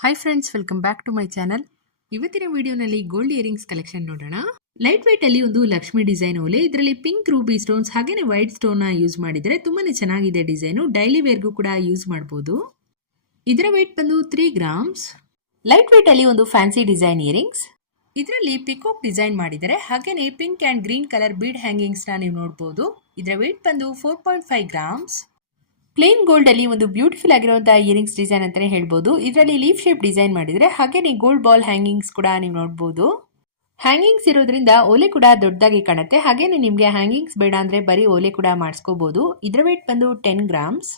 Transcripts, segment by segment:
Hi friends welcome back to my channel ಇವತ್ತಿನ ವಿಡಿಯೋನಲ್ಲಿ gold earrings collection ನೋಡೋಣ. Light white ಅಲ್ಲಿ ಒಂದು ಲಕ್ಷ್ಮಿ ಡಿಸೈನ್ ಓಲೆ, ಇದರಲ್ಲಿ ಪಿಂಕ್ ರೂಬಿ ಸ್ಟೋನ್ಸ್ ಹಾಗೇನೆ ವೈಟ್ ಸ್ಟೋನ್ ಯೂಸ್ ಮಾಡಿದರೆ ತುಂಬಾನೇ ಚೆನ್ನಾಗಿದೆ ಡಿಸೈನು. ಡೈಲಿ ವೇರ್ಗೂ ಕೂಡ ಯೂಸ್ ಮಾಡಬಹುದು ಇದರ weight ಬಂದು ತ್ರೀ ಗ್ರಾಮ್ಸ್ ಲೈಟ್ ವೈಟ್ ಅಲ್ಲಿ ಒಂದು ಫ್ಯಾನ್ಸಿ ಡಿಸೈನ್ ಇಯರಿಂಗ್ಸ್ ಇದರಲ್ಲಿ ಪಿಕೋಕ್ ಡಿಸೈನ್ ಮಾಡಿದರೆ ಹಾಗೇನೆ pink and green colour bead hangings ನೀವು ನೋಡಬಹುದು ಇದರ weight ಬಂದು four point five grams plain gold ಅಲ್ಲಿ ಒಂದು ಬ್ಯೂಟಿಫುಲ್ ಆಗಿರುವಂತಹ ಇಯರಿಂಗ್ಸ್ ಡಿಸೈನ್ ಅಂತಾನೆ ಹೇಳ್ಬೋದು. ಇದರಲ್ಲಿ ಲೀಫ್ ಶೇಪ್ ಡಿಸೈನ್ ಮಾಡಿದ್ರೆ ಹಾಗೇನೆ ಗೋಲ್ಡ್ ಬಾಲ್ ಹ್ಯಾಂಗಿಂಗ್ಸ್ ಕೂಡ ನೀವು ನೋಡಬಹುದು ಹ್ಯಾಂಗಿಂಗ್ಸ್ ಇರೋದ್ರಿಂದ ಓಲೆ ಕೂಡ ದೊಡ್ಡದಾಗಿ ಕಾಣುತ್ತೆ. ಹಾಗೇನೆ ನಿಮಗೆ ಹ್ಯಾಂಗಿಂಗ್ಸ್ ಬೇಡ ಅಂದ್ರೆ ಬರೀ ಓಲೆ ಕೂಡ ಮಾಡಿಸ್ಕೋಬಹುದು ಇದರ ವೇಟ್ ಬಂದು ಟೆನ್ ಗ್ರಾಮ್ಸ್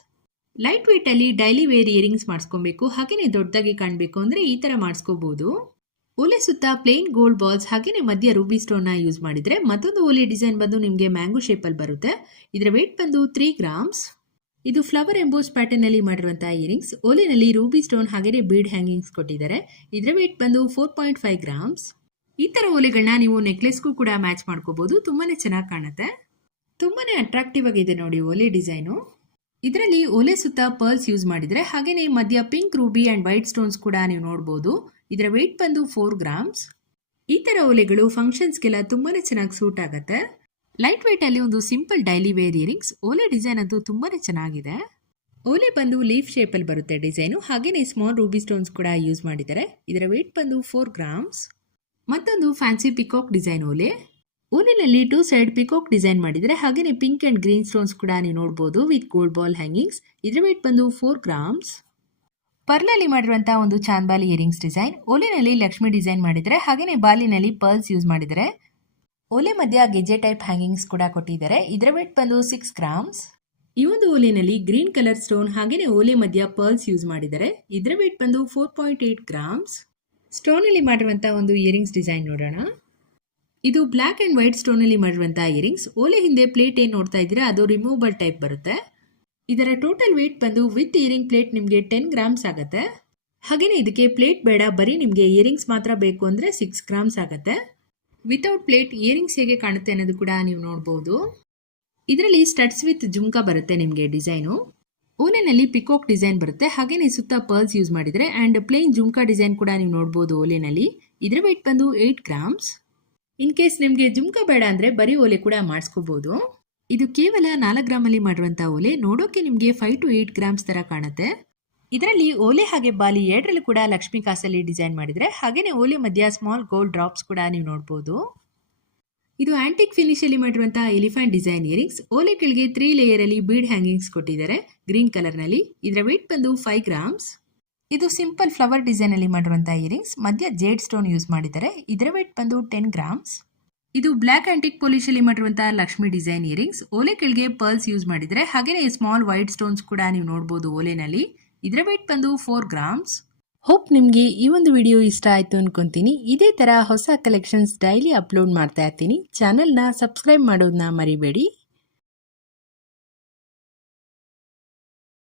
ಲೈಟ್ ವೇಟ್ ಅಲ್ಲಿ ಡೈಲಿ ವೇರ್ ಇಯರಿಂಗ್ಸ್ ಮಾಡಿಸ್ಕೊಬೇಕು. ಹಾಗೇನೆ ದೊಡ್ಡದಾಗಿ ಕಾಣಬೇಕು ಅಂದ್ರೆ ಈ ತರ ಮಾಡಿಸ್ಕೋಬಹುದು ಓಲೆ ಸುತ್ತ ಪ್ಲೇನ್ ಗೋಲ್ಡ್ ಬಾಲ್ಸ್ ಹಾಗೇನೆ ಮಧ್ಯ ರೂಬಿ ಸ್ಟೋನ್ನ ಯೂಸ್ ಮಾಡಿದ್ರೆ ಮತ್ತೊಂದು ಓಲೆ ಡಿಸೈನ್ ಬಂದು ನಿಮಗೆ ಮ್ಯಾಂಗೋ ಶೇಪ್ ಅಲ್ಲಿ ಬರುತ್ತೆ. ಇದರ ವೇಟ್ ಬಂದು ತ್ರೀ ಗ್ರಾಮ್ಸ್ ಇದು ಫ್ಲವರ್ ಎಂಬೋಸ್ ಪ್ಯಾಟರ್ನ್ ಅಲ್ಲಿ ಮಾಡಿರುವಂತಹ ಇಯರಿಂಗ್ಸ್ ಓಲಿನಲ್ಲಿ ರೂಬಿ ಸ್ಟೋನ್ ಹಾಗೆ ಬೀಡ್ ಹ್ಯಾಂಗಿಂಗ್ಸ್ ಕೊಟ್ಟಿದ್ದಾರೆ. ಇದರ ವೇಟ್ ಬಂದು ಫೋರ್ ಪಾಯಿಂಟ್ ಫೈವ್ ಗ್ರಾಮ್ಸ್ ಈ ತರ ಓಲೆಗಳನ್ನ ನೀವು ನೆಕ್ಲೆಸ್ಗೂ ಕೂಡ ಮ್ಯಾಚ್ ಮಾಡ್ಕೋಬಹುದು ತುಂಬಾನೇ ಚೆನ್ನಾಗಿ ಕಾಣುತ್ತೆ. ತುಂಬಾನೇ ಅಟ್ರಾಕ್ಟಿವ್ ಆಗಿದೆ ನೋಡಿ ಓಲೆ ಡಿಸೈನು. ಇದರಲ್ಲಿ ಓಲೆ ಸುತ್ತ ಪರ್ಲ್ಸ್ ಯೂಸ್ ಮಾಡಿದ್ರೆ ಹಾಗೆಯೇ ಮಧ್ಯ pink ruby and white stones ಕೂಡ ನೀವು ನೋಡಬಹುದು ಇದರ ವೇಟ್ ಬಂದು ಫೋರ್ ಗ್ರಾಮ್ಸ್ ಈ ತರ ಓಲೆಗಳು ಫಂಕ್ಷನ್ಸ್ಗೆಲ್ಲ ತುಂಬಾನೇ ಚೆನ್ನಾಗಿ ಸೂಟ್ ಆಗುತ್ತೆ. ಲೈಟ್ ವೆಯ್ಟಲ್ಲಿ ಒಂದು ಸಿಂಪಲ್ ಡೈಲಿ ವೇರ್ ಇಯರಿಂಗ್ಸ್ ಓಲೆ ಡಿಸೈನ್ ಅಂತೂ ತುಂಬಾನೇ ಚೆನ್ನಾಗಿದೆ. ಓಲೆ ಬಂದು ಲೀಫ್ ಶೇಪ್ ಅಲ್ಲಿ ಬರುತ್ತೆ ಡಿಸೈನು ಹಾಗೆಯೇ ಸ್ಮಾಲ್ ರೂಬಿ ಸ್ಟೋನ್ಸ್ ಕೂಡ ಯೂಸ್ ಮಾಡಿದ್ದಾರೆ. ಇದರ ವೇಟ್ ಬಂದು ಫೋರ್ ಗ್ರಾಮ್ಸ್ ಮತ್ತೊಂದು ಫ್ಯಾನ್ಸಿ ಪಿಕಾಕ್ ಡಿಸೈನ್ ಓಲೆ ಓಲಿನಲ್ಲಿ ಟೂ ಸೈಡ್ ಪಿಕಾಕ್ ಡಿಸೈನ್ ಮಾಡಿದರೆ ಹಾಗೇನೆ ಪಿಂಕ್ ಅಂಡ್ ಗ್ರೀನ್ ಸ್ಟೋನ್ಸ್ ಕೂಡ ನೀವು ನೋಡಬಹುದು ವಿತ್ ಗೋಲ್ಡ್ ಬಾಲ್ ಹ್ಯಾಂಗಿಂಗ್ಸ್ ಇದರ ವೇಟ್ ಬಂದು ಫೋರ್ ಗ್ರಾಮ್ಸ್ ಪರ್ಲಲ್ಲಿ ಮಾಡಿರುವಂಥ ಒಂದು ಚಾಂದ್ಬಾಲಿ ಇಯರಿಂಗ್ಸ್ ಡಿಸೈನ್ ಓಲಿನಲ್ಲಿ ಲಕ್ಷ್ಮಿ ಡಿಸೈನ್ ಮಾಡಿದರೆ ಹಾಗೇನೆ ಬಾಲಿನಲ್ಲಿ ಪರ್ಲ್ಸ್ ಯೂಸ್ ಮಾಡಿದರೆ ಓಲೆ ಮಧ್ಯ ಗೆಜ್ಜೆ ಟೈಪ್ ಹ್ಯಾಂಗಿಂಗ್ಸ್ ಕೂಡ ಕೊಟ್ಟಿದ್ದಾರೆ. ಇದರ ವೇಟ್ ಬಂದು ಸಿಕ್ಸ್ ಗ್ರಾಮ್ಸ್ ಈ ಒಂದು ಓಲೆನಲ್ಲಿ ಗ್ರೀನ್ ಕಲರ್ ಸ್ಟೋನ್ ಹಾಗೇನೆ ಓಲೆ ಮಧ್ಯ ಪರ್ಲ್ಸ್ ಯೂಸ್ ಮಾಡಿದ್ದಾರೆ. ಇದರ ವೇಟ್ ಬಂದು four point eight grams stone ಅಲ್ಲಿ ಮಾಡಿರುವಂತಹ ಒಂದು ಇಯರಿಂಗ್ಸ್ ಡಿಸೈನ್ ನೋಡೋಣ. ಇದು ಬ್ಲ್ಯಾಕ್ ಅಂಡ್ ವೈಟ್ ಸ್ಟೋನ್ ಅಲ್ಲಿ ಮಾಡಿರುವಂತಹ ಇಯರಿಂಗ್ಸ್ ಓಲೆ ಹಿಂದೆ ಪ್ಲೇಟ್ ಏನ್ ನೋಡ್ತಾ ಇದ್ದೀರಾ? ಅದು ರಿಮೂವಬಲ್ ಟೈಪ್ ಬರುತ್ತೆ. ಇದರ ಟೋಟಲ್ ವೇಟ್ ಬಂದು ವಿತ್ ಇಯರಿಂಗ್ ಪ್ಲೇಟ್ ನಿಮಗೆ ಟೆನ್ ಗ್ರಾಮ್ಸ್ ಆಗುತ್ತೆ. ಹಾಗೇನೆ ಇದಕ್ಕೆ ಪ್ಲೇಟ್ ಬೇಡ, ಬರೀ ನಿಮಗೆ ಇಯರಿಂಗ್ಸ್ ಮಾತ್ರ ಬೇಕು ಅಂದ್ರೆ ಸಿಕ್ಸ್ ಗ್ರಾಮ್ಸ್ ಆಗುತ್ತೆ. ವಿತೌಟ್ ಪ್ಲೇಟ್ ಇಯರಿಂಗ್ಸ್ ಹೇಗೆ ಕಾಣುತ್ತೆ ಅನ್ನೋದು ಕೂಡ ನೀವು ನೋಡಬಹುದು ಇದರಲ್ಲಿ ಸ್ಟಡ್ಸ್ ವಿತ್ ಜುಮ್ಕಾ ಬರುತ್ತೆ ನಿಮಗೆ ಡಿಸೈನು ಓಲೆನಲ್ಲಿ ಪಿಕೋಕ್ ಡಿಸೈನ್ ಬರುತ್ತೆ. ಹಾಗೇನೆ ಸುತ್ತ ಪರ್ಲ್ಸ್ ಯೂಸ್ ಮಾಡಿದರೆ ಆ್ಯಂಡ್ ಪ್ಲೇನ್ ಜುಮ್ಕಾ ಡಿಸೈನ್ ಕೂಡ ನೀವು ನೋಡ್ಬೋದು ಓಲೆನಲ್ಲಿ. ಇದರ ವೆಯ್ಟ್ ಬಂದು ಏಯ್ಟ್ ಗ್ರಾಮ್ಸ್ ಇನ್ ಕೇಸ್ ನಿಮಗೆ ಜುಮ್ಕಾ ಬೇಡ ಅಂದರೆ ಬರೀ ಓಲೆ ಕೂಡ ಮಾಡಿಸ್ಕೋಬೋದು. ಇದು ಕೇವಲ ನಾಲ್ಕು ಗ್ರಾಮಲ್ಲಿ ಮಾಡಿರುವಂಥ ಓಲೆ. ನೋಡೋಕೆ ನಿಮಗೆ ಫೈವ್ ಟು ಏಯ್ಟ್ ಗ್ರಾಮ್ಸ್ ಥರ ಕಾಣುತ್ತೆ. ಇದರಲ್ಲಿ ಓಲೆ ಹಾಗೆ ಬಾಲಿ ಎರಡರಲ್ಲೂ ಕೂಡ ಲಕ್ಷ್ಮೀ ಕಾಸಲ್ಲಿ ಡಿಸೈನ್ ಮಾಡಿದ್ರೆ, ಹಾಗೇನೆ ಓಲೆ ಮಧ್ಯ ಸ್ಮಾಲ್ ಗೋಲ್ಡ್ ಡ್ರಾಪ್ಸ್ ಕೂಡ ನೀವು ನೋಡ್ಬೋದು. ಇದು ಆಂಟಿಕ್ ಫಿನಿಶ್ ಅಲ್ಲಿ ಮಾಡಿರುವಂತಹ ಎಲಿಫೆಂಟ್ ಡಿಸೈನ್ ಇಯರಿಂಗ್ಸ್ ಓಲೆ ಕೆಳಗೆ ತ್ರೀ ಲೇಯರ್ ಅಲ್ಲಿ ಬೀಡ್ ಹ್ಯಾಂಗಿಂಗ್ಸ್ ಕೊಟ್ಟಿದ್ದಾರೆ ಗ್ರೀನ್ ಕಲರ್ನಲ್ಲಿ. ಇದರ ವೇಟ್ ಬಂದು ಫೈವ್ ಗ್ರಾಮ್ಸ್ ಇದು ಸಿಂಪಲ್ ಫ್ಲವರ್ ಡಿಸೈನ್ ಅಲ್ಲಿ ಮಾಡಿರುವಂತಹ ಇಯರಿಂಗ್ಸ್ ಮಧ್ಯ ಜೇಡ್ ಸ್ಟೋನ್ ಯೂಸ್ ಮಾಡಿದ್ದಾರೆ, ಇದರ ವೇಟ್ ಬಂದು ಟೆನ್ ಗ್ರಾಮ್ಸ್ ಇದು ಬ್ಲ್ಯಾಕ್ ಆಂಟಿಕ್ ಪಾಲಿಶ್ ಅಲ್ಲಿ ಮಾಡಿರುವಂತಹ ಲಕ್ಷ್ಮಿ ಡಿಸೈನ್ ಇಯರಿಂಗ್ಸ್ ಓಲೆ ಕೆಳಗೆ ಪರ್ಲ್ಸ್ ಯೂಸ್ ಮಾಡಿದ್ರೆ, ಹಾಗೇನೆ ಸ್ಮಾಲ್ ವೈಟ್ ಸ್ಟೋನ್ಸ್ ಕೂಡ ನೀವು ನೋಡಬಹುದು ಓಲೆನಲ್ಲಿ. ಇದರ ವೇಟ್ ಬಂದು ಫೋರ್ ಗ್ರಾಮ್ಸ್ ಹೋಪ್ ನಿಮಗೆ ಈ ಒಂದು ವಿಡಿಯೋ ಇಷ್ಟ ಆಯಿತು ಅನ್ಕೊಂತೀನಿ. ಇದೇ ಥರ ಹೊಸ ಕಲೆಕ್ಷನ್ಸ್ ಡೈಲಿ ಅಪ್ಲೋಡ್ ಮಾಡ್ತಾ ಇರ್ತೀನಿ. ಚಾನಲ್ನ ಸಬ್ಸ್ಕ್ರೈಬ್ ಮಾಡೋದನ್ನ ಮರಿಬೇಡಿ.